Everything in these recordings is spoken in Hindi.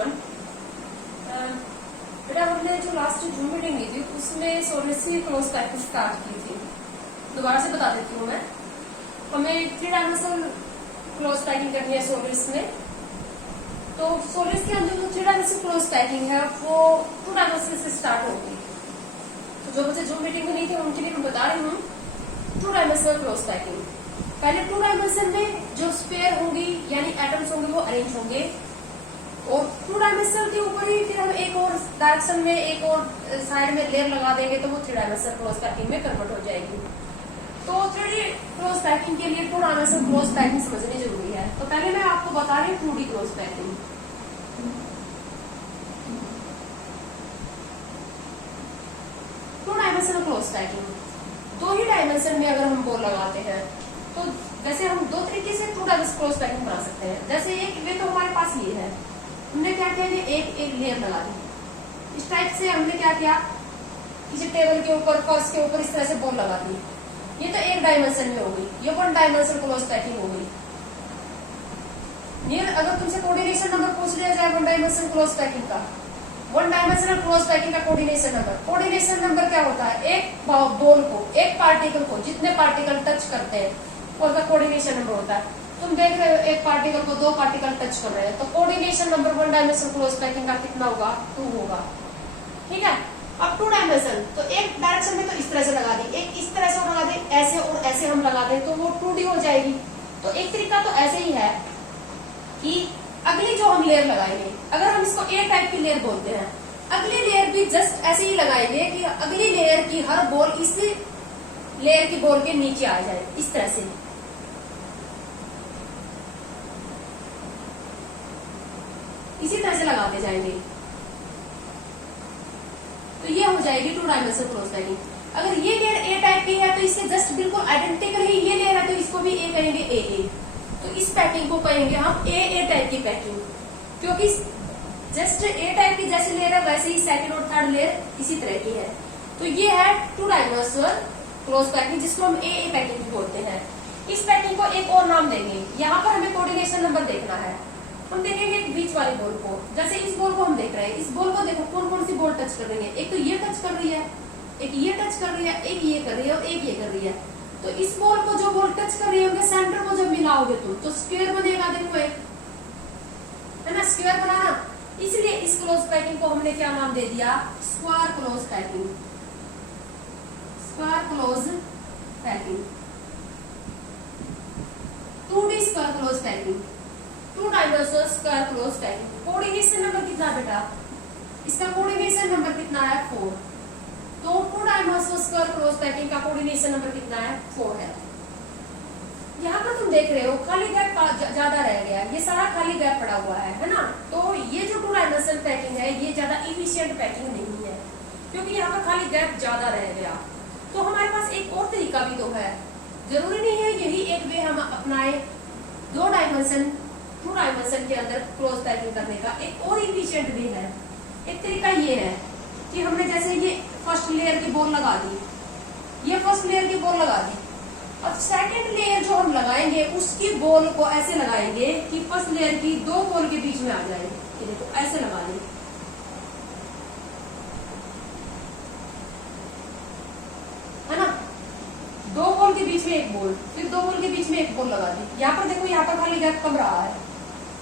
एवरीवन। बेटा हमने जो लास्ट जूम मीटिंग ली थी उसमें सोलिसी क्लोज प्रैक्टिस स्टार्ट की थी। दोबारा से बता देती हूँ मैं। हमें 3 डायमेंशनल क्लोज पैकिंग करनी है सोलिस में। तो सोलिस के अंदर जो 3 डायमेंशनल क्लोज पैकिंग है वो 2 डायमेंशन से स्टार्ट होगी। तो जो बच्चे जूम मीटिंग में नहीं थे उनके लिए मैं बता रही हूँ 2 डायमेंशनल क्लोज पैकिंग। पहले 2 डायमेंशन में जो स्पेयर होंगी यानी एटम्स होंगे वो अरेंज होंगे, और 2 डायमेंशनल के ऊपर ही फिर हम एक और डायरेक्शन में एक और साइड में लेयर लगा देंगे तो वो 3 डायमेंशनल क्लोज पैकिंग में कन्वर्ट हो जाएगी। तो 3D क्लोज पैकिंग के लिए 2 डायमेंशनल क्लोज पैकिंग समझनी जरूरी है। तो पहले मैं आपको बता रही हूँ 2D close packing. Close packing 2 ही डायमेंशन में अगर हम बोल लगाते हैं तो जैसे हम 2 तरीके से 2 डायमेंशन क्लोज पैकिंग बना सकते हैं। जैसे एक वे तो हमारे पास ये है, हमने क्या किया, ये एक लेयर लगा दी। इस टाइप से हमने क्या किया, किसी टेबल के ऊपर फर्श के ऊपर इस तरह से बॉल लगा दी। ये तो एक डायमेंशन में हो गई, ये 1 डायमेंशन क्लोज पैकिंग हो गई। ये अगर तुमसे कोऑर्डिनेशन नंबर पूछ लिया जाए 1 डायमेंशन क्लोज पैकिंग का, 1 डायमेंशनल क्लोज पैकिंग का कोऑर्डिनेशन नंबर क्या होता है, एक बॉल को, एक पार्टिकल को जितने पार्टिकल टच करते हैं उसका कोऑर्डिनेशन नंबर होता है। तुम देख रहे हो एक पार्टिकल को 2 पार्टिकल टच कर रहे हैं तो coordination number 1 dimensional close packing का कितना होगा, 2 होगा। ठीक है। अब 2 डायमेंशन तो एक डायरेक्शन में तो इस तरह से लगा दी, एक इस तरह से लगा दे, ऐसे और ऐसे हम लगा दें तो वो 2D हो जाएगी। तो एक तरीका तो ऐसे ही है कि अगली जो हम लेयर लगाएंगे, अगर हम इसको ए टाइप की लेयर बोलते हैं, अगली लेयर भी जस्ट ऐसे ही लगाएंगे कि अगली लेयर की हर बॉल इस लेयर की बॉल के नीचे आ जाए, इस तरह से। इसी तरह से लगाते जाएंगे तो ये हो जाएगी 2 डायमेंशनल क्लोज पैकिंग। अगर ये लेयर ए टाइप की है तो इससे जस्ट बिल्कुल आइडेंटिकल ही ये लेयर है तो इसको भी ए कहेंगे, ए। तो इस पैकिंग को कहेंगे हम ए टाइप की पैकिंग, क्योंकि जस्ट ए टाइप की जैसे लेयर है वैसे ही सेकंड और थर्ड लेयर इसी तरह की है। तो ये है 2 डायमेंशनल क्लोज पैकिंग जिसको हम ए पैकिंग बोलते हैं। इस पैकिंग को एक और नाम देंगे। यहाँ पर हमें कोऑर्डिनेशन नंबर देखना है। हम देखेंगे एक बीच वाली बॉल को, जैसे इस बॉल को हम देख रहे हैं, इस बॉल को देखो कौन कौन सी बॉल टच कर रही है। एक तो ये टच कर रही है, एक ये टच कर रही है, एक ये कर रही है और एक ये कर रही है। तो इस बॉल को जो बॉल टच कर रही है उनके सेंटर को जब मिलाओगे तुम तो स्क्वायर बनेगा। देखो एक है ना, स्क्वायर बनाना। इसलिए इस क्लोज पैकिंग को हमने क्या नाम दे दिया, square close packing. Square close packing, 2D square close packing, 2 dimensional square close packing. Coordination number कितना बेटा, इसका कोऑर्डिनेशन नंबर कितना है, 4। तो 2 डायमेंशनल स्क्वायर क्लोज पैकिंग का कोऑर्डिनेशन नंबर कितना है, 4 है। यहाँ पर तुम देख रहे हो खाली गैप ज्यादा रह गया, ये सारा खाली गैप पड़ा हुआ है ना। तो ये जो 2 डायमेंशनल पैकिंग है ये ज्यादा इफिशिएंट पैकिंग नहीं है, क्योंकि यहाँ पर खाली गैप ज्यादा रह गया। तो हमारे पास एक और तरीका भी तो है, जरूरी नहीं है यही एक वे हम अपनाए 2 डायमेंशन के अंदर क्लोज पैकिंग करने का। एक और इफिशिएंट भी है। एक तरीका ये है कि हमने जैसे ये फर्स्ट लेयर की बॉल लगा दी, ये फर्स्ट लेयर की बॉल लगा दी। अब सेकंड लेयर जो हम लगाएंगे उसकी बॉल को ऐसे लगाएंगे कि फर्स्ट लेयर की 2 बॉल के बीच में आ जाए। ये देखो ऐसे लगा दें, है ना। 2 बॉल के बीच में एक बॉल, फिर 2 बॉल के बीच में एक बॉल लगा दी। यहाँ पर देखो, यहाँ पर खाली गैप कम रहा है।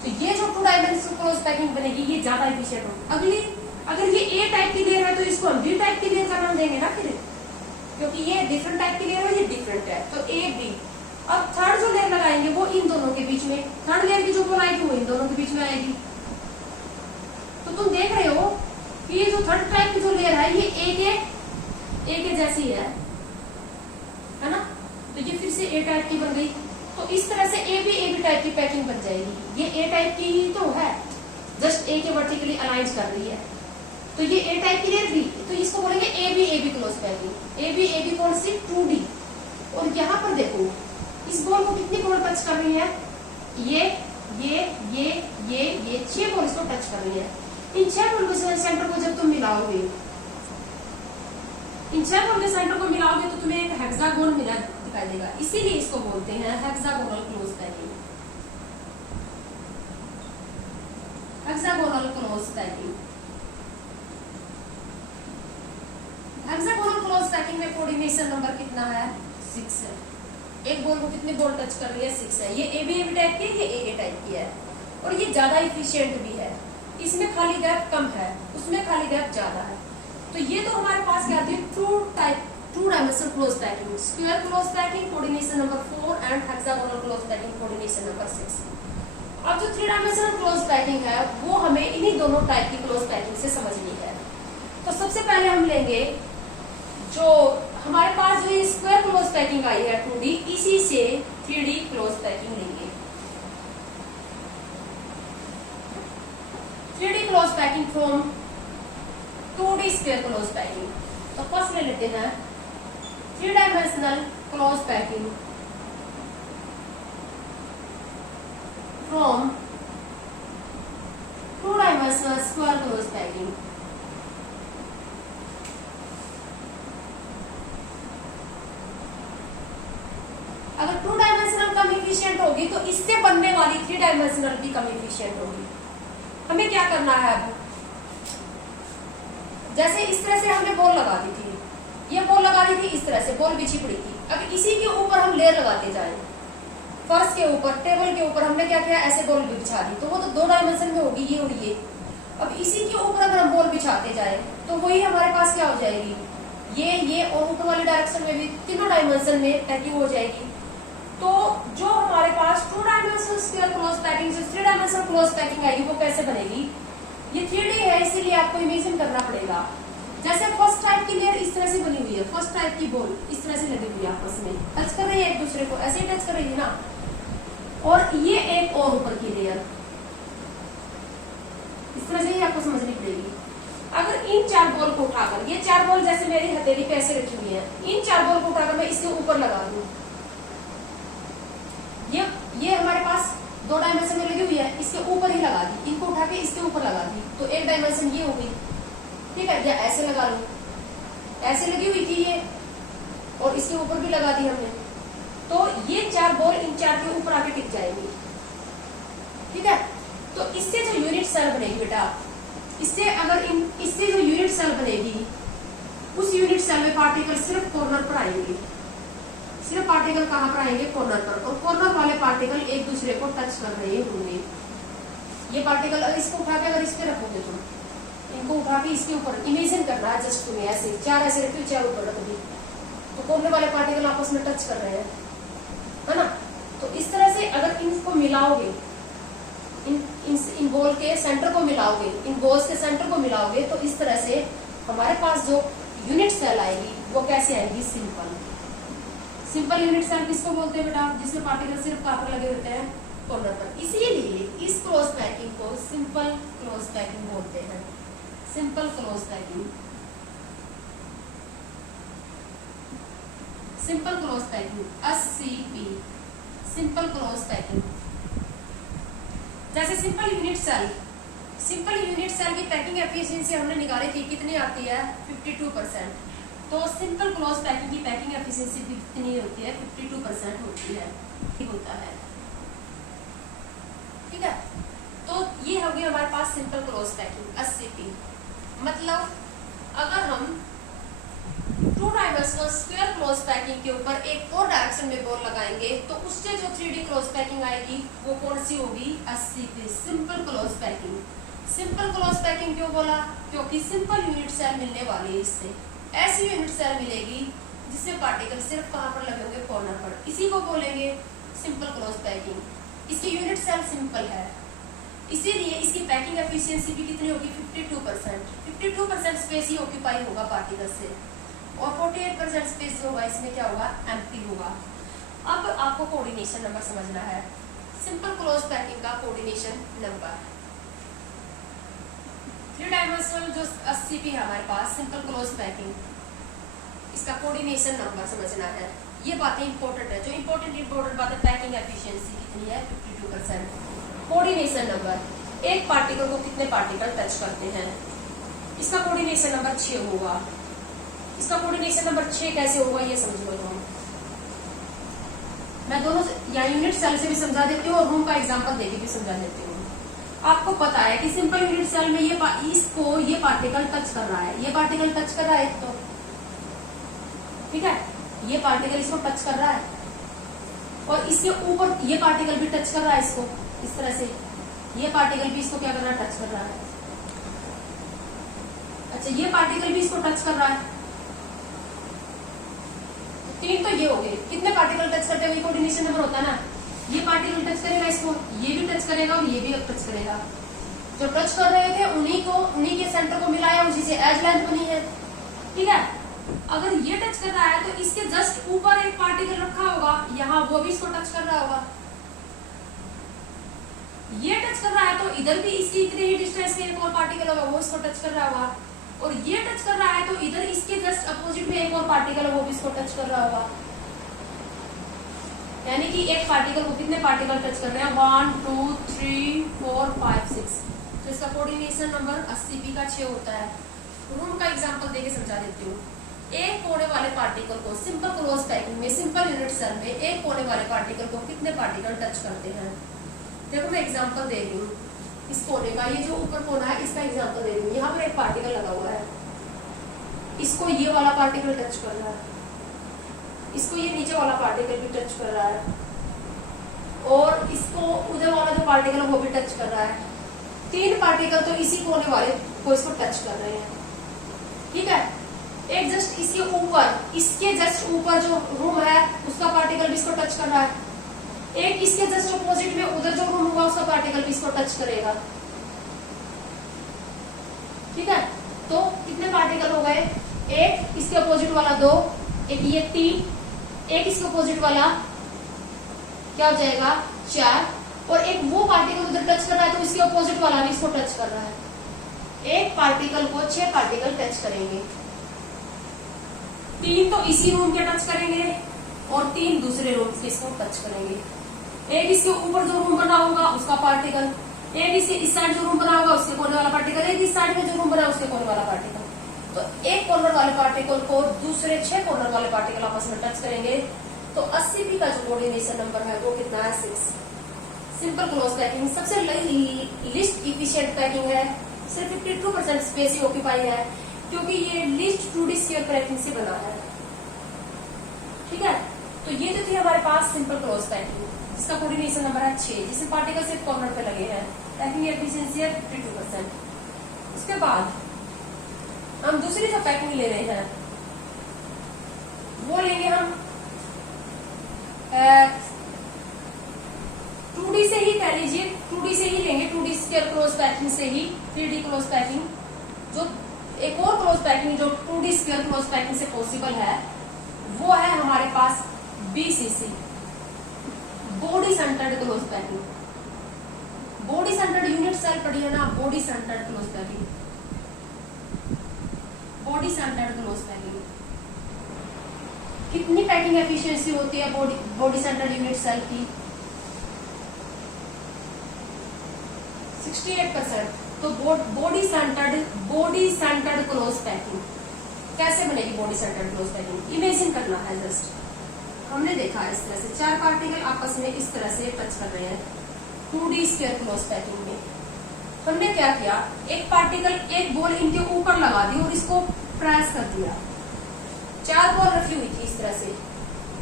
तो ये जो 2 डायमेंशनल क्लोज पैकिंग बनेगी ये ज्यादा एफिशिएंट होगी। अगली अगर ये ए टाइप की लेयर है तो इसको हम बी टाइप की लेयर का नाम देंगे ना, फिर क्योंकि ये डिफरेंट टाइप की लेयर है, ये डिफरेंट है। तो ए बी। अब थर्ड जो लेयर लगाएंगे वो इन दोनों के बीच में, थर्ड लेयर की जो बॉल आएगी वो इन दोनों के बीच में आएगी। तो तुम देख रहे हो कि ये जो थर्ड टाइप की जो लेयर है ये ए के जैसी है ना। तो ये फिर से ए टाइप की बन गई। तो इस तरह से ए बी टाइप की पैकिंग बन जाएगी। ये ए टाइप की ही तो है, जस्ट ए के वर्टिकली अलाइन कर रही है। तो ये ए टाइप की लेयर भी, तो इसको बोलेंगे A B close packing. A B कौन सी, 2D। और यहाँ पर देखो इस बॉल को कितनी बॉल टच कर रही है, ये 6 बॉल इसको टच कर रही है। इन 6 बॉल के सेंटर को जब तुम मिलाओगे, इन 6 बॉल के सेंटर को मिलाओगे तो तुम्हें एक हेक्सागोन मिला दिखाई देगा। इसीलिए इसको बोलते हैं hexagonal close packing. Hexagonal close packing. Hexagonal close packing में कोऑर्डिनेशन नंबर कितना है? 6 है। एक बॉल को कितनी बॉल टच कर रही है? 6 है। ये एबीएबी टाइप की है, ये ए टाइप की है, और ये ज्यादा इफिशियंट भी है। इसमें खाली गैप कम है, उसमें खाली गैप ज्यादा है। तो ये तो हमारे पास क्या आती है? Two dimensional close packing, square close packing coordination number 4 and hexagonal close packing coordination number 6। अब जो 3 डायमेंशनल क्लोज पैकिंग है वो हमें इन्हीं दोनों टाइप की क्लोज पैकिंग से समझनी है। तो सबसे पहले हम लेंगे जो हमारे पास जो स्क्वायर क्लोज पैकिंग आई है 2D, इसी से 3D क्लोज पैकिंग लेंगे। 3D close packing from 2D square close packing. तो फर्स्ट ले लेते हैं 3 dimensional close packing from 2 dimensional square close packing. अगर 2 डायमेंशनल कम इफिशियंट होगी तो इससे बनने वाली 3 डायमेंशनल भी कम इफिशियंट होगी। हमें क्या करना है? अब जैसे इस तरह से हमने बॉल लगा दी थी, ये बॉल लगा दी थी, इस तरह से बॉल बिछी पड़ी थी। अब इसी के ऊपर हम लेयर लगाते जाएं, फर्श के ऊपर, टेबल के ऊपर हमने क्या किया? ऐसे बॉल बिछा दी, तो वो तो 2 डायमेंशन में होगी, ये और ये। अब इसी के ऊपर अगर हम बॉल बिछाते जाए तो वही हमारे पास क्या हो जाएगी? ये और ऊपर वाली डायरेक्शन में भी तीनों डायमेंशन में पैकिंग हो जाएगी। तो जो हमारे पास 2 डायमेंशनल स्क्वायर क्लोज पैकिंग से 3 डायमेंशनल क्लोज पैकिंग आएगी वो कैसे बनेगी? ये 3D है, इसीलिए आपको इमेजिन करना पड़ेगा। जैसे फर्स्ट टाइप की लेयर इस तरह से बनी हुई है, फर्स्ट टाइप की बॉल इस तरह से लगी हुई है, आपस में टच कर रही है एक दूसरे को, ऐसे ही टच कर रही है ना। और ये एक और ऊपर की लेयर इस तरह से ही आपको समझनी पड़ेगी। अगर इन 4 बॉल को उठाकर, ये 4 बॉल जैसे मेरी हथेली पे ऐसे रखी हुई है, इन 4 बॉल को उठाकर मैं इसके ऊपर लगा दूं, ये हमारे पास 2 डायमेंशन में लगी हुई है, इसके ऊपर ही लगा दी, इनको उठा के इसके ऊपर लगा दी, तो एक डायमेंशन ये हो गई, ठीक है। या ऐसे लगा लो, ऐसे लगी हुई थी ये, और इसके ऊपर भी लगा दी हमने, तो ये 4 बॉल इन 4 के ऊपर आके टिक जाएंगी, ठीक है। तो इससे जो यूनिट सेल बनेगी बेटा, इससे जो यूनिट सेल बनेगी, उस यूनिट सेल में पार्टिकल सिर्फ कॉर्नर पर आएंगे। सिर्फ पार्टिकल कहाँ पर आएंगे? कॉर्नर पर, और कॉर्नर वाले पार्टिकल एक दूसरे को टच कर रहे होंगे। ये पार्टिकल अगर इसको उठा के अगर इस पे रखोगे तुम, इनको उठा के इसके ऊपर इमेजिन कर रहा है जस्ट तुम्हें, ऐसे 4 ऐसे रखी, 4 ऊपर रख दी, तो कॉर्नर वाले पार्टिकल आपस में टच कर रहे हैं, है ना। तो इस तरह से अगर इनको मिलाओगे, इन बॉल के सेंटर को मिलाओगे, इन बॉल्स के सेंटर को मिलाओगे, तो इस तरह से हमारे पास जो यूनिट सेल आएगी वो कैसे आएगी? सिंपल यूनिट सेल किसको बोलते हैं बेटा? जिसमें पार्टिकल सिर्फ कहाँ पर लगे होते हैं? कॉर्नर पर। इसीलिए इस क्लोज पैकिंग को सिंपल क्लोज पैकिंग बोलते हैं। Simple close packing, simple close packing, SCP, simple close packing. जैसे सिंपल यूनिट सेल की पैकिंग एफिशिएंसी हमने निकाली थी, कितनी आती है? 52%। तो सिंपल क्लोज पैकिंग की पैकिंग एफिशिएंसी भी कितनी होती है? 52% होती है, होता है, ठीक है। तो ये होगी हमारे पास सिंपल क्लोज पैकिंग, SCP। मतलब अगर हम 2 डायमेंशनल स्क्वायर क्लोज पैकिंग के ऊपर एक और डायरेक्शन में बॉल लगाएंगे, तो उससे जो 3D क्लोज पैकिंग आएगी वो कौन सी होगी? SCP, simple close packing. Simple close packing क्यों बोला? क्योंकि सिंपल यूनिट सेल मिलने वाली है, इससे ऐसी यूनिट सेल मिलेगी जिसमें पार्टिकल सिर्फ कहाँ पर लगे होंगे? कॉर्नर पर। इसी को बोलेंगे सिंपल क्लोज पैकिंग। इसकी यूनिट सेल सिंपल है, इसीलिए इसकी पैकिंग एफिशिएंसी भी कितनी होगी? 52%। 52% स्पेस ही ऑक्यूपाई होगा पार्टिकल से, और 48% स्पेस जो होगा इसमें क्या होगा? एम्प्टी होगा। अब आपको कोऑर्डिनेशन नंबर समझना है। सिंपल क्लोज पैकिंग का कोऑर्डिनेशन नंबर 3 डायमेंशनल जो SCP है हमारे पास, सिंपल क्लोज पैकिंग, इसका कोऑर्डिनेशन नंबर समझना है। ये बातें इंपॉर्टेंट है, जो इंपॉर्टेंट बातें, पैकिंग एफिशिएंसी कितनी है? 52%। कोऑर्डिनेशन नंबर, एक पार्टिकल को कितने पार्टिकल टच करते हैं, इसका कोऑर्डिनेशन नंबर 6 होगा। इसका कोऑर्डिनेशन नंबर 6 कैसे होगा ये समझ लो तुम। मैं दोनों या यूनिट सेल से भी समझा देती हूँ और रूम का एग्जांपल देके भी समझा देती हूँ। आपको पता है कि सिंपल यूनिट सेल में इसको ये पार्टिकल टच कर रहा है, ये पार्टिकल टच कर रहा है तो ठीक है, ये पार्टिकल इसको टच कर रहा है और इसके ऊपर ये पार्टिकल भी टच कर रहा है इसको, इस तरह से ये पार्टिकल भी इसको क्या कर रहा है, टच कर रहा है। अच्छा, ये पार्टिकल भी इसको टच कर रहा है। तीन तो ये हो गए, कितने पार्टिकल टच करते हुए कोऑर्डिनेशन नंबर होता है ना, ये पार्टिकल टच करेगा इसको, ये भी टच करेगा और ये भी टच करेगा। जो टच कर रहे थे उन्हीं के सेंटर को मिलाया, उसी से एज लेंथ बनी है। ठीक है, अगर ये टच कर रहा है तो इसके जस्ट ऊपर एक पार्टिकल रखा होगा यहाँ, वो भी इसको टच कर रहा होगा। ये टच कर रहा है तो इधर भी इसकी इतनी ही डिस्टेंस पे एक और पार्टिकल होगा, वो इसको टच कर रहा होगा। और ये टच कर रहा है तो इधर इसके जस्ट अपोजिट में एक और पार्टिकल है, वो भी इसको टच कर रहा होगा। यानी कि एक पार्टिकल को कितने पार्टिकल टच कर रहे हैं, 1 2 3 4 5 6। तो इसका कोऑर्डिनेशन नंबर 80B का 6 होता है। रूम का एग्जांपल देके समझा देती हूँ। एक कोने वाले पार्टिकल को सिंपल क्लोज पैकिंग में, सिंपल यूनिट सेल में एक कोने वाले पार्टिकल को कितने पार्टिकल टच करते हैं। देखो मैं एग्जांपल दे रही हूँ, इस कोने का, ये जो ऊपर कोना है इसका एग्जांपल दे रही हूँ। यहाँ पर एक पार्टिकल लगा हुआ है, इसको ये वाला पार्टिकल टच कर रहा है, इसको ये नीचे वाला पार्टिकल भी टच कर रहा है और इसको उधर वाला जो पार्टिकल है वो भी टच कर रहा है। तीन पार्टिकल तो इसी कोने वाले को इसको टच कर रहे हैं। ठीक है, एक जस्ट इसके ऊपर, इसके जस्ट ऊपर जो रूम है उसका पार्टिकल भी इसको टच कर रहा है। एक इसके जस्ट अपोजिट में उधर जो रूम हुआ उसका पार्टिकल भी इसको टच करेगा। ठीक है, तो कितने पार्टिकल हो गए, एक इसके अपोजिट वाला 2, एक ये 3, एक इसके अपोजिट वाला क्या हो जाएगा 4, और एक वो पार्टिकल उधर टच कर रहा है तो इसके अपोजिट वाला भी इसको टच कर रहा है। एक पार्टिकल को 6 पार्टिकल टच करेंगे, 3 तो इसी रूम के टच करेंगे और 3 दूसरे रूम के इसको टच करेंगे। एक इसके ऊपर जो रूम बना होगा उसका पार्टिकल, एक इसके इस साइड जो रूम बना होगा उसके कोने वाला पार्टिकल, एक इस साइड में जो रूम बना उसके कोने वाला पार्टिकल। तो एक कॉर्नर वाले पार्टिकल को दूसरे 6 कॉर्नर वाले पार्टिकल आपस में टच करेंगे। तो 80B का जो कोऑर्डिनेशन नंबर है वो कितना है, 6। सिंपल क्लोज पैकिंग सबसे लिस्ट इफिशिएंट पैकिंग है, सिर्फ 52% स्पेस ही ऑक्यूपाई है क्योंकि ये लिस्ट 2D स्क्वायर पैकिंग से बना है। ठीक है, तो ये जो थी हमारे पास सिंपल क्लोज पैकिंग, जिसका कोऑर्डिनेशन नंबर है 6, जिससे पार्टिकल सिर्फ कॉर्नर पे लगे हैं। पैकिंग एफिशिएंसी है 52%। उसके बाद हम दूसरी जो पैकिंग ले रहे हैं वो लेंगे हम 2D से ही, कह लीजिए 2D से ही लेंगे, 2D स्क्वायर क्लोज पैकिंग से ही 3D क्लोज पैकिंग। जो एक और क्लोज पैकिंग जो 2D स्क्वायर क्लोज पैकिंग से पॉसिबल है वो है हमारे पास BCC, body centred close packing. Body centred unit cell पड़ी है ना, body centred close packing, body centred close packing. कितनी पैकिंग एफिशिएंसी होती है बॉडी सेंटर्ड यूनिट सेल की, 68%। तो बॉडी सेंटर्ड क्लोज पैकिंग कैसे बनेगी, body centred close packing imagine करना है। जस्ट हमने देखा है इस तरह से 4 पार्टिकल आपस में इस तरह से टच कर रहे हैं 2D स्क्वायर क्लोज पैकिंग में। हमने क्या किया, एक पार्टिकल, एक बॉल इनके ऊपर लगा दी और इसको प्रेस कर दिया। 4 बॉल रखी हुई थी इस तरह से,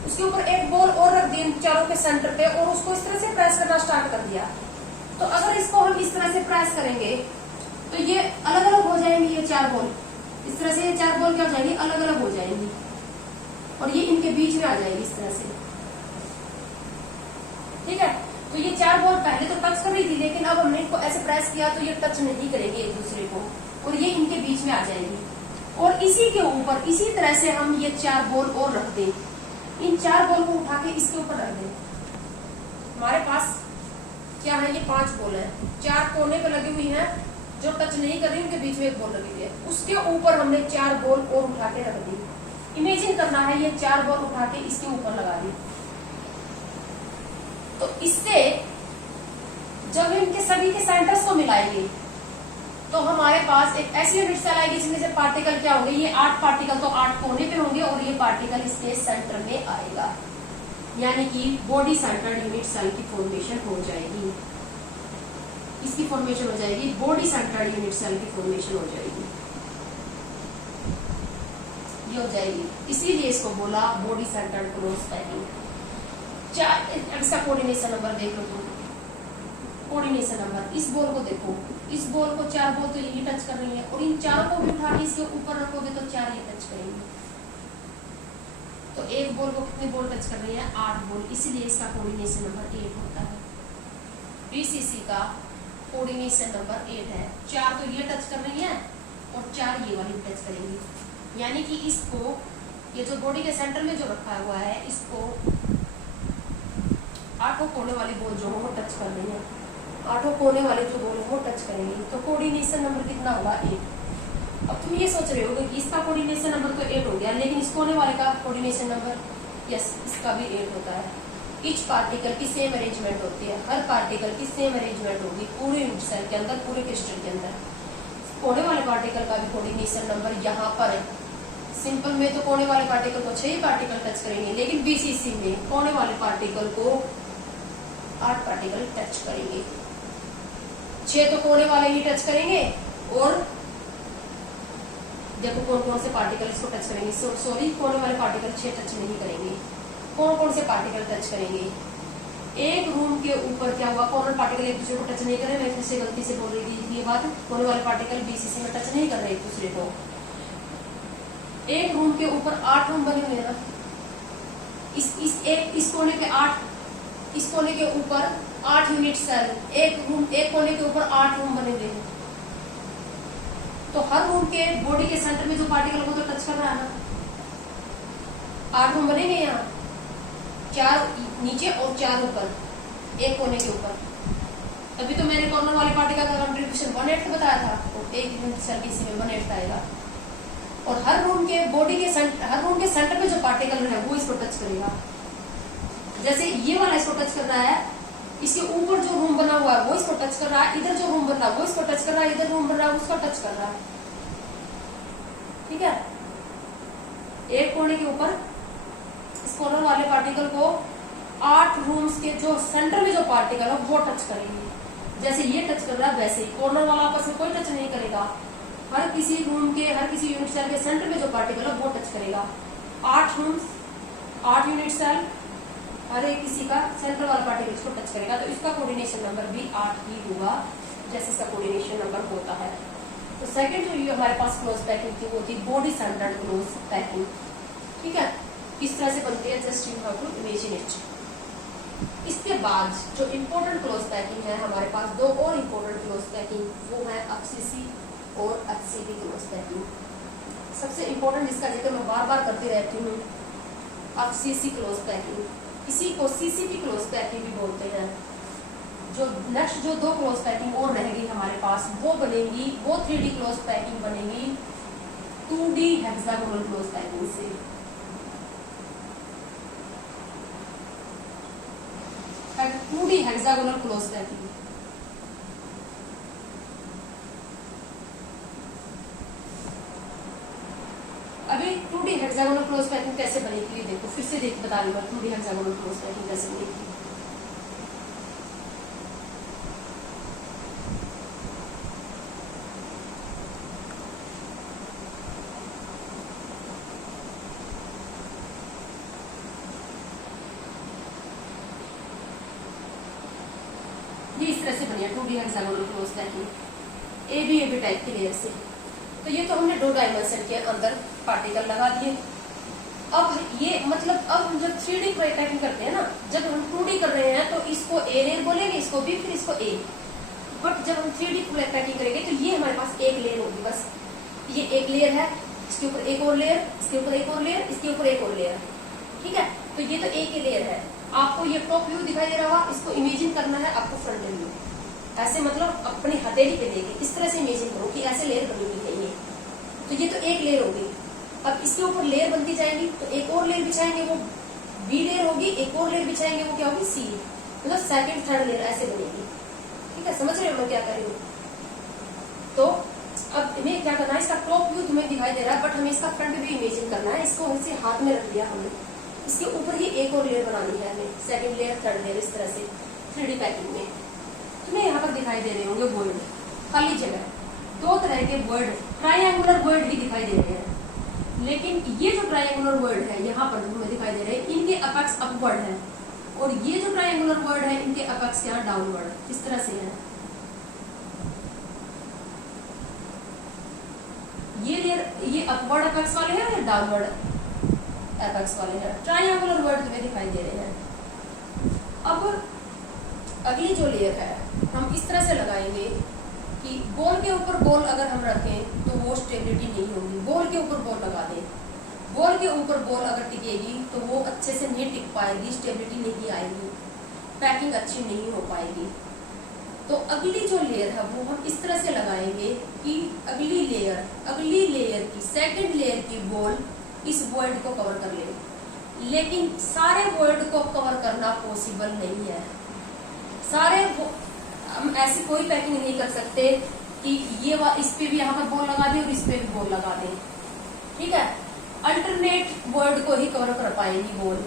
उसके ऊपर एक बॉल और रख दी चारों के सेंटर पे और उसको इस तरह से प्रेस करना स्टार्ट कर दिया। तो अगर इसको हम इस तरह से प्रेस करेंगे तो ये अलग अलग हो जाएंगी, ये 4 बॉल इस तरह से, ये 4 बॉल क्या हो जाएंगी, अलग अलग हो जाएंगी और ये इनके बीच में आ जाएगी इस तरह से। ठीक है, तो ये 4 बॉल पहले तो टच कर रही थी लेकिन अब हमने इनको ऐसे प्रेस किया तो ये टच नहीं करेंगे एक दूसरे को और ये इनके बीच में आ जाएगी। और इसी के ऊपर इसी तरह से हम ये 4 बॉल और रख दें, इन 4 बॉल को उठा के इसके ऊपर रख दें। हमारे पास क्या है, ये 5 बॉल है, 4 कोने पे लगी हुई है जो टच नहीं कर रही, उनके बीच में एक बॉल लगी हुई है, उसके ऊपर हमने 4 बॉल और उठा के रख दी। इमेजिन करना है ये 4 बॉल उठा के इसके ऊपर लगा दी। तो इससे जब इनके सभी के सेंटर्स को मिलाएंगे तो हमारे पास एक ऐसी यूनिट सेल आएगी जिसमें से पार्टिकल क्या होंगे, ये 8 पार्टिकल तो 8 कोने पे होंगे और ये पार्टिकल इसके सेंटर में आएगा, यानी कि बॉडी सेंटर्ड यूनिट सेल की फॉर्मेशन हो जाएगी। इसकी फॉर्मेशन हो जाएगी बॉडी सेंटर्ड यूनिट सेल की फॉर्मेशन हो जाएगी, ये हो जाएगी। इसीलिए इसको बोला बॉडी सेंटर्ड क्लोज पैकिंग। इसका कोऑर्डिनेशन नंबर देख लो तुम, कोऑर्डिनेशन नंबर इस बॉल को देखो, इस बॉल को 4 बॉल तो यही टच कर रही है और इन चारों को भी उठा के इसके ऊपर रखोगे तो 4 ये टच करेंगे। तो एक बॉल को कितनी बॉल टच कर रही है? 8 बॉल, इसीलिए इसका कोऑर्डिनेशन नंबर 8 होता है। बीसीसी का कोऑर्डिनेशन नंबर 8 है। 4 तो ये टच कर रही है और 4 ये वाली टच करेंगी, यानी कि इसको ये जो बॉडी के सेंटर में जो रखा हुआ है इसको 8 कोने वाली बॉल जो वो टच कर रही है, 8 कोने वाले जो बॉल वो टच करेंगी। तो कोऑर्डिनेशन नंबर कितना होगा? 8। अब तुम ये सोच रहे हो कि इसका कोऑर्डिनेशन नंबर तो 8 हो गया, लेकिन इस कोने वाले का कोऑर्डिनेशन नंबर, यस, इसका भी 8 होता है। ईच पार्टिकल की सेम अरेंजमेंट होती है, हर पार्टिकल की सेम अरेंजमेंट होगी पूरे यूनिट सेल के अंदर, पूरे क्रिस्टल के अंदर। कोने वाले पार्टिकल का भी कोऑर्डिनेशन नंबर यहाँ पर है। सिंपल में तो कोने वाले पार्टिकल को 6 पार्टिकल टच करेंगे, लेकिन बीसीसी में कोने वाले पार्टिकल को 8 पार्टिकल टच करेंगे। 6 तो कोने वाले ही टच करेंगे और देखो कौन कौन से पार्टिकल इसको टच करेंगे। सॉरी, कोने वाले पार्टिकल 6 टच नहीं करेंगे। कौन कौन से पार्टिकल टच करेंगे? एक रूम के ऊपर क्या हुआ, कॉर्नर पार्टिकल एक दूसरे को टच नहीं करे। मैं फिर से गलती से बोल रही थी ये बात, कोने वाले पार्टिकल बीसीसी में टच नहीं कर रहे एक दूसरे को। एक रूम के ऊपर 8 रूम बने हुए हैं ना, इस कोने के 8, इस कोने के ऊपर 8 यूनिट सेल, एक कोने के ऊपर 8 रूम बने हुए हैं। तो हर रूम के बॉडी के सेंटर में जो पार्टिकल को तो टच कर रहा है ना, 8 रूम बनेंगे यहाँ, 4 नीचे और 4 ऊपर, एक कोने के ऊपर। तभी तो मैंने कॉर्नर वाले पार्टिकल का कंट्रीब्यूशन 1/8 बताया था, तो एक यूनिट सेल की इसी में 1/8 आएगा। और हर रूम के बॉडी के हर रूम के सेंटर में जो पार्टिकल है वो इसको टच करेगा। जैसे ये वाला इसको टच कर रहा है, इसके ऊपर जो रूम बना हुआ है वो इसको टच कर रहा है, इधर जो रूम बन रहा है वो इसको टच कर रहा है, इधर रूम बन रहा है उसको टच कर रहा है। ठीक है, एक कोने के ऊपर इस कॉर्नर वाले पार्टिकल को 8 रूम्स के जो सेंटर में जो पार्टिकल है वो टच करेंगे। जैसे ये टच कर रहा है वैसे ही कॉर्नर वाला आपस में कोई टच नहीं करेगा। हर किसी रूम के, हर किसी यूनिट सेल के सेंटर में जो पार्टिकल है वो टच करेगा। 8 रूम्स, 8 यूनिट सेल, हर एक किसी का सेंटर वाला पार्टिकल इसको टच करेगा। तो इसका कोऑर्डिनेशन नंबर भी 8 ही होगा, जैसे इसका कोऑर्डिनेशन नंबर होता है। तो सेकंड जो ये हमारे पास क्लोज पैकिंग थी वो थी बॉडी सेंटर्ड क्लोज पैकिंग। ठीक है, किस तरह से बनती है, just you have to imagine it. इसके बाद जो इम्पोर्टेंट क्लोज पैकिंग है हमारे पास, 2 और इम्पोर्टेंट क्लोज पैकिंग, वो है एफसीसी और एचसीपी क्लोज पैकिंग। सबसे इम्पोर्टेंट जिसका जिक्र मैं बार बार करती रहती हूँ, एफसीसी क्लोज पैकिंग, इसी को सीसीपी क्लोज पैकिंग भी बोलते हैं। जो नेक्स्ट जो 2 क्लोज पैकिंग और रहेगी हमारे पास वो बनेगी, वो 3D क्लोज पैकिंग बनेगी 2D हेक्सागोनल क्लोज पैकिंग से। Two D hexagonal close packing. अभी 2D हेक्सागोनल क्लोज पैकिंग कैसे बनेगी देखो, फिर से बता रही हूँ 2D हेक्सागोनल क्लोज पैकिंग कैसे बनेगी। ये इस तरह से बनी है 2D hexagonal close packing A B type की लेयर से। तो ये तो हमने 2 डायमेंशन के अंदर पार्टिकल लगा दिए। अब ये मतलब अब हम जब 3D पैकिंग करते हैं ना, जब हम 2D कर रहे हैं तो इसको ए लेयर बोलेंगे, इसको बी, फिर इसको ए। बट जब हम 3D पैकिंग करेंगे तो ये हमारे पास एक लेयर होगी बस। ये एक लेयर है, इसके ऊपर एक और लेयर, इसके ऊपर एक और लेयर, इसके ऊपर एक और लेयर। ठीक है, तो ये तो एक ही लेयर है। आपको ये टॉप व्यू दिखाई दे रहा होगा, इसको इमेजिन करना है आपको फ्रंट व्यू। ऐसे मतलब अपनी हथेली पे लेके इस तरह से इमेजिन करो कि ऐसे लेयर बनी हुई है ये। तो ये तो एक लेयर होगी। अब इसके ऊपर लेयर बनती जाएगी, तो एक और लेयर बिछाएंगे वो बी लेयर होगी, एक और लेयर बिछाएंगे वो क्या होगी सी, मतलब सेकंड थर्ड लेयर ऐसे बनेगी। ठीक है, समझ रहे हो मैं क्या कर रही हूँ। तो अब इन्हें क्या करना है, इसका टॉप व्यू तुम्हें दिखाई दे रहा है, बट हमें इसका फ्रंट व्यू इमेजिन करना है। इसको ऐसे हाथ में रख दिया हमने, इसके ऊपर ही एक और लेयर बनानी है हमें, सेकंड लेयर, थर्ड लेयर, इस तरह से 3D पैकिंग में। तुम्हें यहाँ पर दिखाई दे रहे होंगे वर्ड, खाली जगह, दो तरह के वर्ड, ट्रायंगुलर वर्ड ही दिखाई दे रहे हैं। लेकिन ये जो ट्रायंगुलर वर्ड है यहाँ पर तुम्हें दिखाई दे रहे हैं, इनके अपेक्स अपवर्ड है, और ये जो ट्रायंगुलर वर्ड है इनके अपेक्स यहाँ डाउनवर्ड, इस तरह से है। ये लेयर, ये अपवर्ड अपेक्स वाले हैं या डाउनवर्ड एपेक्स वाले हैं। ट्रायंगुलर वर्ड तुम्हें दिखाई दे रहे हैं। अब अगली जो लेयर है हम इस तरह से लगाएंगे कि बॉल के ऊपर बॉल अगर हम रखें तो वो स्टेबिलिटी नहीं होगी। बॉल के ऊपर बॉल लगा दें, बॉल के ऊपर बॉल अगर टिकेगी तो वो अच्छे से नहीं टिक पाएगी, स्टेबिलिटी नहीं आएगी, पैकिंग अच्छी नहीं हो पाएगी। तो अगली जो लेयर है वो हम इस तरह से लगाएंगे कि अगली लेयर की सेकंड लेयर की बॉल इस वर्ड को कवर कर ले। लेकिन सारे वर्ड को कवर करना पॉसिबल नहीं है। सारे हम ऐसी कोई पैकिंग नहीं कर सकते कि ये इस पे भी यहाँ पर बॉल लगा दें और इस पे भी बॉल लगा दें, ठीक है। अल्टरनेट वर्ड को ही कवर कर पाएंगी बॉल,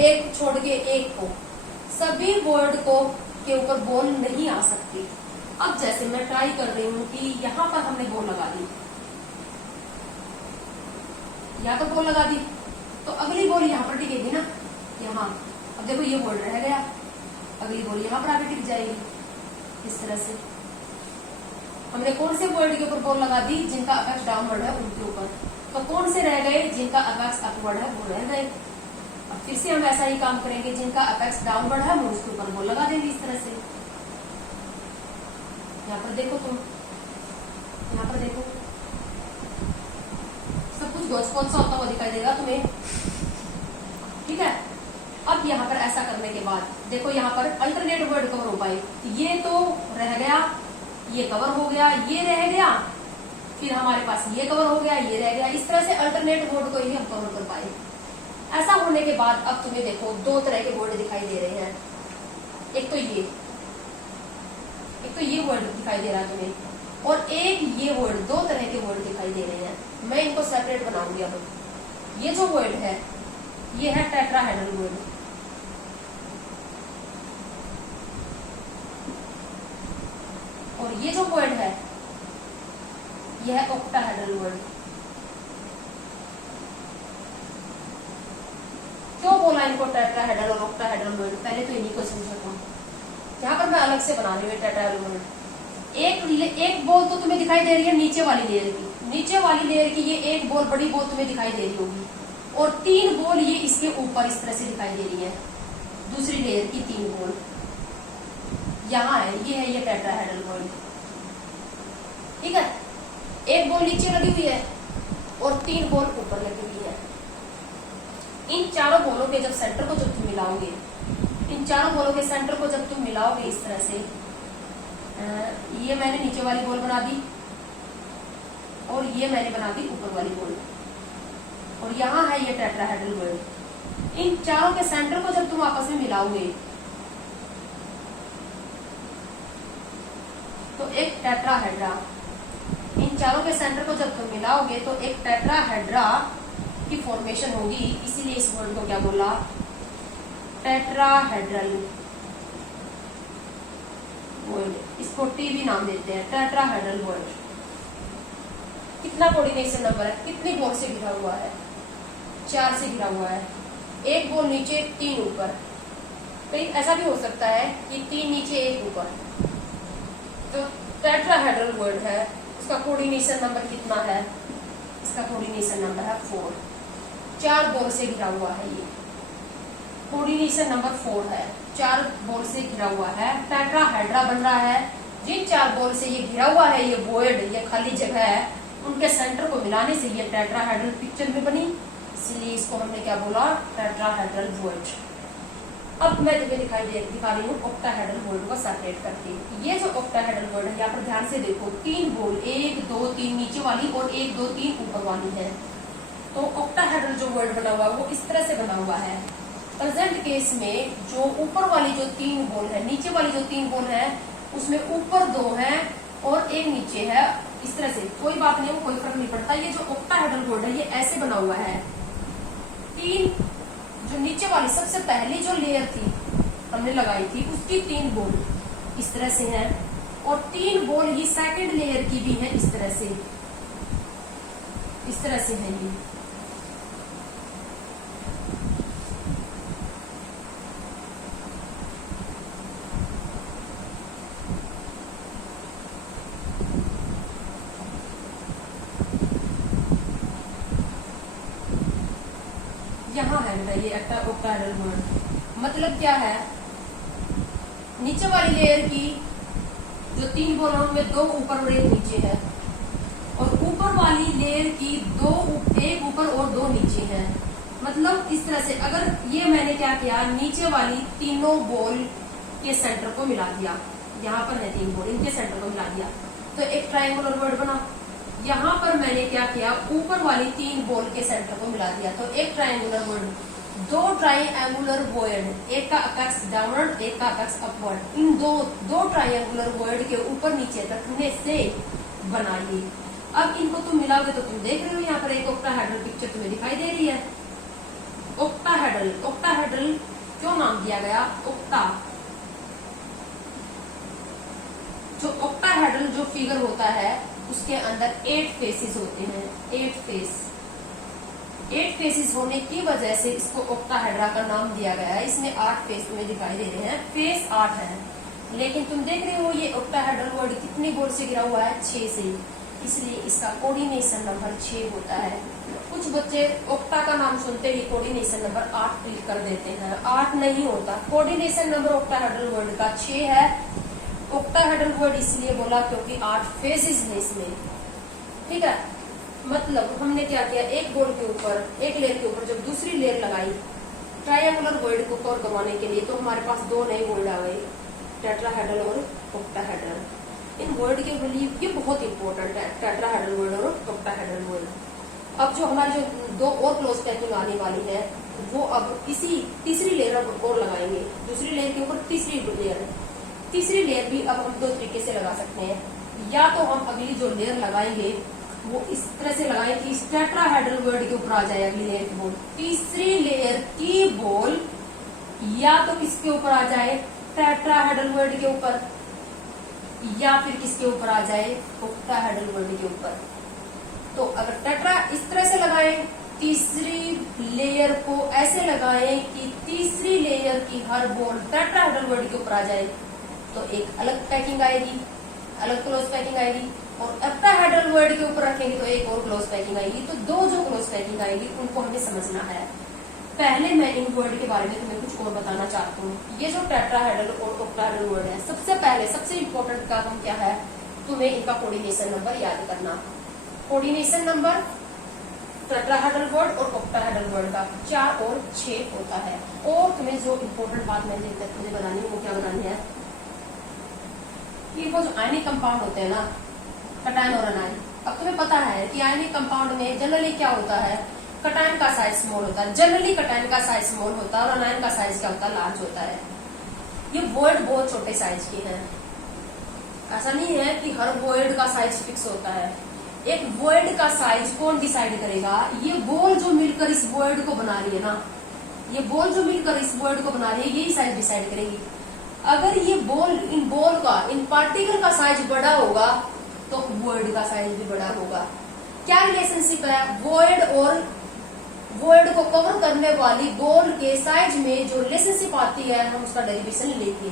एक छोड़ के एक को, सभी वर्ड को के ऊपर बॉल नहीं आ सकती। अब जैसे मैं ट्राई कर रही हूँ कि यहाँ पर हमने बॉल लगा दी, यहाँ पर बॉल लगा दी, तो अगली बॉल यहाँ पर टिकेगी ना, यहाँ। अब देखो ये वर्ड रह गया, अगली बॉल यहाँ पर आके टिक जाएगी, इस तरह से। हमने कौन से वर्ड के ऊपर बॉल लगा दी? जिनका अपेक्स डाउनवर्ड है उनके ऊपर। तो कौन से रह गए? जिनका अपेक्स अपवर्ड है वो रह गए। अब फिर से हम ऐसा ही काम करेंगे, जिनका अपेक्स डाउनवर्ड है हम उसके ऊपर बॉल लगा देंगे इस तरह से। यहाँ पर देखो तुम, यहाँ पर देखो, सब कुछ गोच-पोच सा होता हुआ दिखाई देगा तुम्हें, ठीक है। अब यहाँ पर ऐसा करने के बाद देखो यहाँ पर अल्टरनेट वर्ड कवर हो पाए। ये तो रह गया, ये कवर हो गया, ये रह गया, फिर हमारे पास ये कवर हो गया, ये रह गया। इस तरह से अल्टरनेट वर्ड को ही हम कवर कर पाए। ऐसा होने के बाद अब तुम्हें देखो दो तरह के वर्ड दिखाई दे रहे हैं। एक तो ये वर्ड दिखाई दे रहा है तुम्हें, और एक ये वर्ड, दो तरह के वर्ड दिखाई दे रहे हैं। मैं इनको सेपरेट बनाऊंगी। अब ये जो वर्ड है ये है टेट्राहेड्रल वर्ड, और ये जो वर्ड है ये है ऑक्टाहेड्रल वर्ड। क्यों बोला इनको टेट्राहेड्रल और ऑक्टाहेड्रल वर्ड? पहले तो इन्हीं को समझो। यहाँ पर मैं अलग से बना रही हूँ टेट्राहेड्रल वर्ड। एक बॉल तो तुम्हें दिखाई दे रही है नीचे वाली लेयर की, नीचे वाली लेयर की ये एक बॉल, बड़ी बॉल तुम्हें दिखाई दे रही होगी, और तीन बॉल ये इसके ऊपर इस तरह से दिखाई दे रही है। दूसरी लेयर की तीन बॉल यहाँ है, ये टेट्राहेड्रल वर्ड, ठीक है। एक बॉल नीचे लगी हुई है और तीन बॉल ऊपर लगी हुई है। इन चारों बॉलों के जब सेंटर को जब तुम मिलाओगे, इन चारों बॉलों के सेंटर को जब तुम मिलाओगे इस तरह से, ये मैंने नीचे वाली बॉल बना दी और ये मैंने बना दी ऊपर वाली बॉल, और यहाँ है ये टेट्राहेड्रल वर्ड। इन चारों के सेंटर को जब तुम आपस में मिलाओगे तो एक टेट्राहेड्रा, इन चारों के सेंटर को जब तुम मिलाओगे तो एक टेट्राहेड्रा की फॉर्मेशन होगी। इसीलिए इस वर्ड को क्या बोला? Tetrahedral word. इसको टी भी नाम देते हैं, टेट्राहेड्रल वर्ड। कितना कोऑर्डिनेशन नंबर है? कितनी बॉल से घिरा हुआ है? 4 से घिरा हुआ है। एक बॉल नीचे, 3 ऊपर। तो ऐसा भी हो सकता है कि 3 नीचे 1 ऊपर। तो टेट्राहेड्रल वर्ड है, उसका कोऑर्डिनेशन नंबर कितना है? इसका कोऑर्डिनेशन नंबर है 4। 4 बॉल से घिरा हुआ है, ये कोऑर्डिनेशन नंबर 4 है। 4 बॉल से घिरा हुआ है, टेट्राहेड्रा बन रहा है। जिन 4 बॉल से ये घिरा हुआ है, ये वॉइड, ये खाली जगह है, उनके सेंटर को मिलाने से ये टेट्राहेड्रल पिक्चर में बनी। इसलिए इसको हमने क्या बोला? Tetrahedral word. अब मैं तुम्हें दिखा रही हूँ ऑक्टाहेड्रल वर्ड को सेपरेट करके। ये जो ऑक्टाहेड्रल वर्ड है, यहाँ पर ध्यान से देखो, 3 बॉल, 1 2 3 नीचे वाली और 1 2 3 ऊपर वाली है। तो ऑक्टाहेड्रल जो वर्ड बना हुआ है वो इस तरह से बना हुआ है। प्रेजेंट केस में जो ऊपर वाली जो 3 बॉल है, नीचे वाली जो 3 बॉल है, उसमें ऊपर 2 है और 1 नीचे है। इस तरह से कोई बात नहीं, कोई फर्क नहीं पड़ता। ये जो ऑक्टाहेड्रल वर्ड है ये ऐसे बना हुआ है। 3 जो नीचे वाली सबसे पहली जो लेयर थी हमने लगाई थी, उसकी 3 बॉल, इस तरह से है, और 3 बॉल ये सेकंड लेयर की भी है, इस तरह से है ये। यहाँ है ये ऑक्टाहेड्रल वर्ड। मतलब क्या है, नीचे वाली लेयर की जो 3 बॉल है उनमें 2 ऊपर और 1 नीचे है, और ऊपर वाली लेयर की 1 ऊपर और 2 नीचे है। मतलब इस तरह से अगर ये मैंने क्या किया, नीचे वाली तीनों बॉल के सेंटर को मिला दिया, यहाँ पर है 3 बॉल, इनके सेंटर को मिला दिया तो एक ट्रायंगुलर वर्ड बना। यहाँ पर मैंने क्या किया, ऊपर वाली 3 बॉल के सेंटर को मिला दिया तो एक ट्रायंगुलर वर्ड। 2 ट्रायंगुलर वर्ड, एक का अपेक्स डाउनवर्ड, एक का अपेक्स अपवर्ड, इन दो ट्रायंगुलर वर्ड के ऊपर नीचे रखने से बनाइए। अब इनको तुम मिलाओगे तो तुम देख रहे हो यहाँ पर एक ऑक्टाहेड्रल पिक्चर तुम्हें दिखाई दे रही है। ऑक्टाहेड्रल क्यों नाम दिया गया, जो ऑक्टाहेड्रल जो फिगर होता है उसके अंदर 8 फेसेस होते हैं, 8 फेसेस होने की वजह से इसको ऑक्टाहेड्रा का नाम दिया गया है। इसमें 8 फेस तुम्हें दिखाई दे रहे हैं, फेस 8 है, लेकिन तुम देख रहे हो ये ऑक्टाहेड्रल वर्ड कितनी बॉल से गिरा हुआ है, 6 से, इसलिए इसका कोऑर्डिनेशन नंबर 6 होता है। कुछ बच्चे ऑक्टा का नाम सुनते ही कोऑर्डिनेशन नंबर 8 क्लिक कर देते हैं, 8 नहीं होता। कोऑर्डिनेशन नंबर ऑक्टाहेड्रल वर्ड का 6 है। ऑक्टाहेड्रल वर्ड इसलिए बोला क्योंकि 8 फेसेस है इसमें, ठीक है। मतलब हमने क्या किया, एक बॉल के ऊपर, एक लेयर के ऊपर जब दूसरी लेयर लगाई ट्रायंगुलर वर्ड को कवर करवाने के लिए, तो हमारे पास 2 नए वर्ड आ गए, टेट्राहेड्रल और ऑक्टाहेड्रल। इन वर्ड के लिए ये बहुत इंपॉर्टेंट है, टेट्राहेड्रल वर्ड और ऑक्टाहेड्रल वर्ड। अब जो हमारी जो 2 और क्लोज पैकिंग आने वाली है वो अब इसी तीसरी लेयर और लगाएंगे, दूसरी लेयर के ऊपर तीसरी लेयर भी अब हम 2 तरीके से लगा सकते हैं। या तो हम अगली जो लेयर लगाएंगे वो इस तरह से लगाएं कि इस टेट्राहेड्रल वर्ड के ऊपर आ जाए अगली लेयर की बॉल, तीसरी लेयर की बॉल या तो किसके ऊपर आ जाए, टेट्राहेड्रल वर्ड के ऊपर, या फिर किसके ऊपर आ जाए, ऑक्टाहेड्रल वर्ड के ऊपर। तो अगर टेट्रा इस तरह से लगाएं, तीसरी लेयर को ऐसे लगाएं कि तीसरी लेयर की हर बॉल टेट्राहेड्रल वर्ड के ऊपर आ जाए, तो एक अलग पैकिंग आएगी, अलग क्लोज पैकिंग आएगी। और ऑक्टाहेड्रल वर्ड के ऊपर रखेंगे तो एक और क्लोज पैकिंग आएगी। तो 2 जो क्लोज पैकिंग आएगी उनको हमें समझना है। पहले मैं इन वर्ड के बारे में तुम्हें कुछ और बताना चाहती हूँ। ये जो टेट्राहेड्रल और ऑक्टाहेड्रल वर्ड है, सबसे पहले सबसे इंपॉर्टेंट काम क्या है, तुम्हें इनका कोऑर्डिनेशन नंबर याद करना। कोऑर्डिनेशन नंबर टेट्राहेड्रल वर्ड और ऑक्टाहेड्रल वर्ड का 4 और 6 होता है। और तुम्हें जो इंपॉर्टेंट बात मैंने मुझे बतानी है वो क्या बतानी है, ये वो जो आयनिक कंपाउंड होते हैं ना, कटायन और अनायन। अब तुम्हें पता है कि आयनिक कंपाउंड में जनरली क्या होता है, कटायन का साइज स्मॉल होता है, जनरली कटायन का साइज स्मॉल होता है और अनायन का साइज क्या होता है, लार्ज होता है। ये वर्ड बहुत छोटे साइज के हैं, ऐसा नहीं है कि हर वर्ड का साइज फिक्स होता है। एक वर्ड का साइज कौन डिसाइड करेगा, ये बॉल जो मिलकर इस वर्ड को बना रही है ना, ये बॉल जो मिलकर इस वर्ड को बना रही है, यही साइज डिसाइड करेगी। अगर ये बॉल इन पार्टिकल का साइज बड़ा होगा तो वर्ड का साइज भी बड़ा होगा। क्या रिलेशनशिप है, वर्ड को कवर करने वाली बॉल के साइज में जो रिलेशनशिप आती है हम उसका डेरिवेशन लेंगे।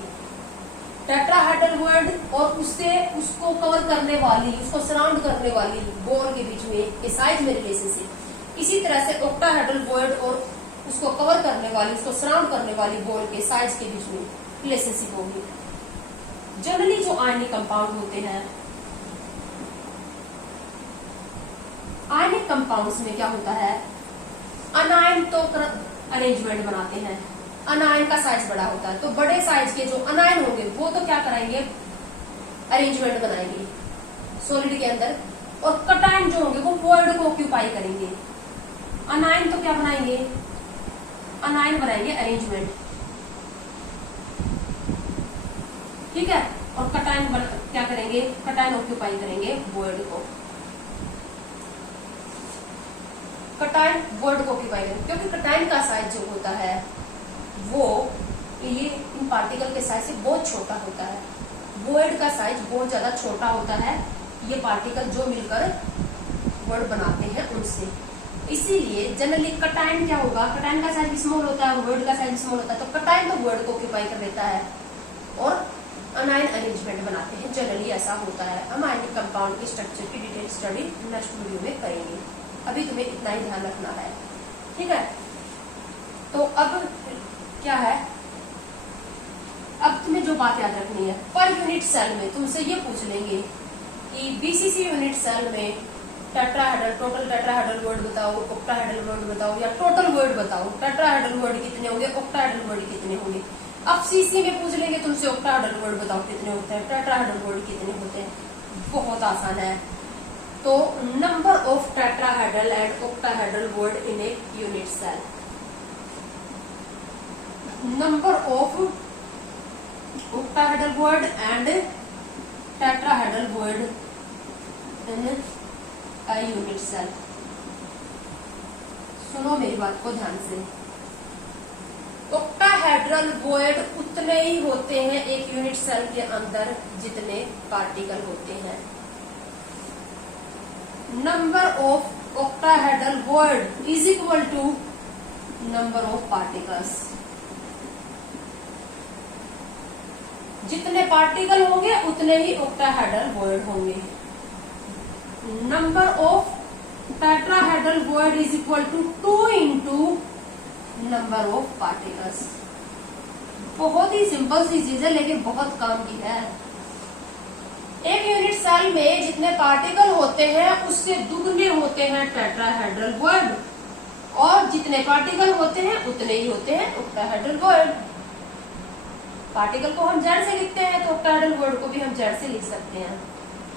टेट्राहेड्रल वर्ड और उसको कवर करने वाली, उसको सराउंड करने वाली बॉल के बीच में के साइज में रिलेशनशिप। इसी तरह से ऑक्टाहेड्रल वर्ड और उसको कवर करने वाली, उसको सराउंड करने वाली बॉल के साइज के बीच में रिलेशनशिप होगी। जनरली जो आयनिक कंपाउंड होते हैं, आयनिक कंपाउंड्स में क्या होता है, अनायन तो अरेंजमेंट बनाते हैं, अनायन का साइज बड़ा होता है, तो बड़े साइज के जो अनायन होंगे वो तो क्या कराएंगे, अरेंजमेंट बनाएंगे सॉलिड के अंदर। और कटायन जो होंगे वो वर्ड को ऑक्यूपाई करेंगे। अनायन तो क्या बनाएंगे, अनायन बनाएंगे अरेंजमेंट, ठीक है। और कटायन क्या करेंगे, कटायन ऑक्यूपाई करेंगे वर्ड को, कटायन वर्ड को ऑक्यूपाई करेंगे, क्योंकि कटायन का साइज जो होता है वो ये इन पार्टिकल के साइज से बहुत छोटा होता है। वर्ड का साइज बहुत ज्यादा छोटा होता है, ये पार्टिकल जो मिलकर वर्ड बनाते हैं उनसे। इसीलिए जनरली कटायन क्या होगा, कटायन का साइज स्मॉल होता है और वर्ड का साइज स्मॉल होता है, तो कटायन तो वर्ड को ऑक्यूपाई कर देता है और अनायन अरेंजमेंट बनाते हैं। जनरली ऐसा होता है। हम आयनिक कंपाउंड के स्ट्रक्चर की डिटेल स्टडी नेक्स्ट वीडियो में करेंगे, अभी तुम्हें इतना ही ध्यान रखना है, ठीक है। तो अब क्या है, अब तुम्हें जो बात याद रखनी है, पर यूनिट सेल में तुमसे ये पूछ लेंगे कि बीसीसी यूनिट सेल में टेट्राहेड्रल, टोटल टेट्राहेड्रल वर्ड बताओ, ऑक्टाहेड्रल वर्ड बताओ, या टोटल वर्ड बताओ, टेट्राहेड्रल वर्ड कितने होंगे, ऑक्टाहेड्रल वर्ड कितने होंगे। अब सीसी में पूछ लेंगे तुमसे ऑक्टाहेड्रल वर्ड बताओ कितने होते हैं, टेट्राहेड्रल वर्ड कितने होते हैं। बहुत आसान है। तो number of tetrahedral and octahedral void in a unit cell, number of octahedral word and tetrahedral word in a unit cell। सुनो मेरी बात को ध्यान से, octahedral word उतने ही होते हैं एक यूनिट सेल के अंदर जितने पार्टिकल होते हैं। Number of octahedral word is equal to number of particles. जितने पार्टिकल होंगे उतने ही ऑक्टाहेड्रल वर्ड होंगे। Number of tetrahedral void is equal to 2 into number of particles. बहुत ही सिंपल सी चीज है लेकिन बहुत काम की है। एक यूनिट सेल में जितने पार्टिकल होते हैं उससे दुगने होते हैं टेट्राहेड्रल वर्ड, और जितने पार्टिकल होते हैं उतने ही होते हैं ऑक्टाहेड्रल वर्ड। पार्टिकल को हम जेड से लिखते हैं तो ऑक्टाहेड्रल वर्ड को भी हम जेड से लिख सकते हैं।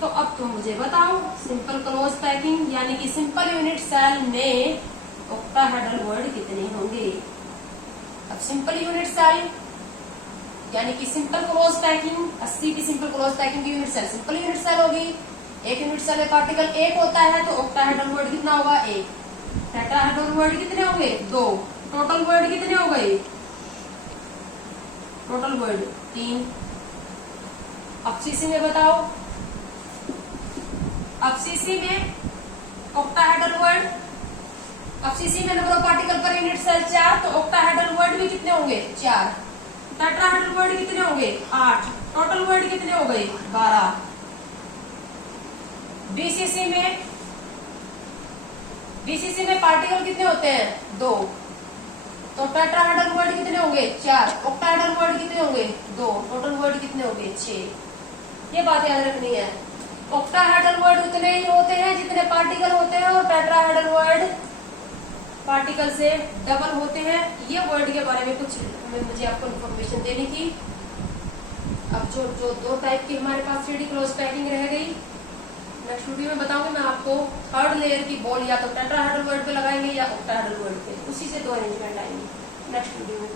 तो अब तुम मुझे बताओ, सिंपल क्लोज पैकिंग यानी कि सिंपल यूनिट सेल में ऑक्टाहेड्रल वर्ड कितने होंगे। अब सिंपल यूनिट सेल यानी कि सिंपल क्लोज पैकिंग, 80 की सिंपल क्लोज पैकिंग की unit cell simple unit cell होगी। एक यूनिट सेल में पार्टिकल 1 होता है तो ऑक्टाहेड्रल वर्ड कितना होगा, 1। टेट्राहेड्रल वर्ड कितने होंगे, 2। टोटल वर्ड कितने हो गए, टोटल वर्ड 3। अब सीसी में बताओ, अब सीसी में ऑक्टाहेड्रल वर्ड, अब सीसी में number of particle per unit cell 4, तो ऑक्टाहेड्रल वर्ड भी कितने होंगे, 4। टेट्राहेड्रल वर्ड कितने होंगे, 8। टोटल वर्ड कितने हो गए, 12। बीसीसी में पार्टिकल कितने होते हैं, 2, तो टेट्राहेड्रल वर्ड कितने होंगे, 4। ऑक्टाहेड्रल वर्ड कितने होंगे, 2। टोटल वर्ड कितने होंगे, 6। ये बात याद रखनी है। ऑक्टाहेड्रल वर्ड उतने ही होते हैं जितने पार्टिकल होते हैं, और टेट्राहेड्रल वर्ड पार्टिकल से डबल होते हैं। ये वर्ड के बारे में कुछ मुझे आपको इन्फॉर्मेशन देनी थी। अब जो 2 टाइप की हमारे पास 3D क्लोज पैकिंग रह गई, नेक्स्ट वीडियो में बताऊंगी मैं आपको। थर्ड लेयर की बॉल या तो टेट्राहेड्रल वर्ड पे लगाएंगे या ऑक्टाहेड्रल वर्ड पे, उसी से 2 अरेंजमेंट आएंगे। नेक्स्ट वीडियो में